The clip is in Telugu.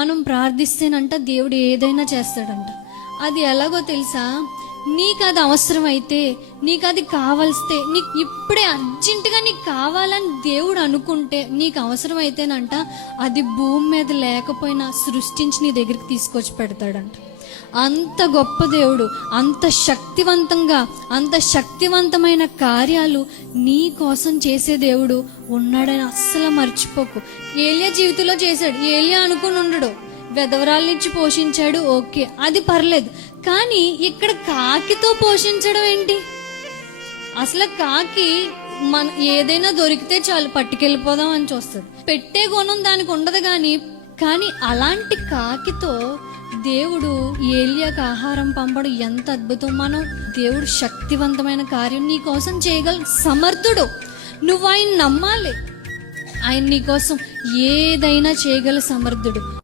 మనం ప్రార్థిస్తేనంట దేవుడు ఏదైనా చేస్తాడంట. అది ఎలాగో తెలుసా? నీకు అది అవసరమైతే, నీకు అది కావాల్స్తే, నీకు ఇప్పుడే అర్జెంటుగా నీకు కావాలని దేవుడు అనుకుంటే, నీకు అవసరమైతేనంట అది భూమి మీద లేకపోయినా సృష్టించి నీ దగ్గరికి తీసుకొచ్చి పెడతాడంట. అంత గొప్ప దేవుడు, అంత శక్తివంతంగా, అంత శక్తివంతమైన కార్యాలు నీ కోసం చేసే దేవుడు ఉన్నాడని అస్సలు మర్చిపోకు. ఏలియా జీవితంలో చేశాడు. ఏలియా అనుకుని ఉండడు, వెధవరాళ్ళనిచ్చి పోషించాడు, ఓకే, అది పర్లేదు. కానీ ఇక్కడ కాకితో పోషించడం ఏంటి? అసలు కాకి మన ఏదైనా దొరికితే చాలు పట్టుకెళ్ళిపోదాం అని చూస్తుంది. పెట్టే గుణం దానికి ఉండదు. కానీ అలాంటి కాకితో దేవుడు ఏలియాకి ఆహారం పంపడం ఎంత అద్భుతం. దేవుడు శక్తివంతమైన కార్యం నీ కోసం చేయగల సమర్థుడు. నువ్వు ఆయన నమ్మాలి. ఆయన నీ కోసం ఏదైనా చేయగల సమర్థుడు.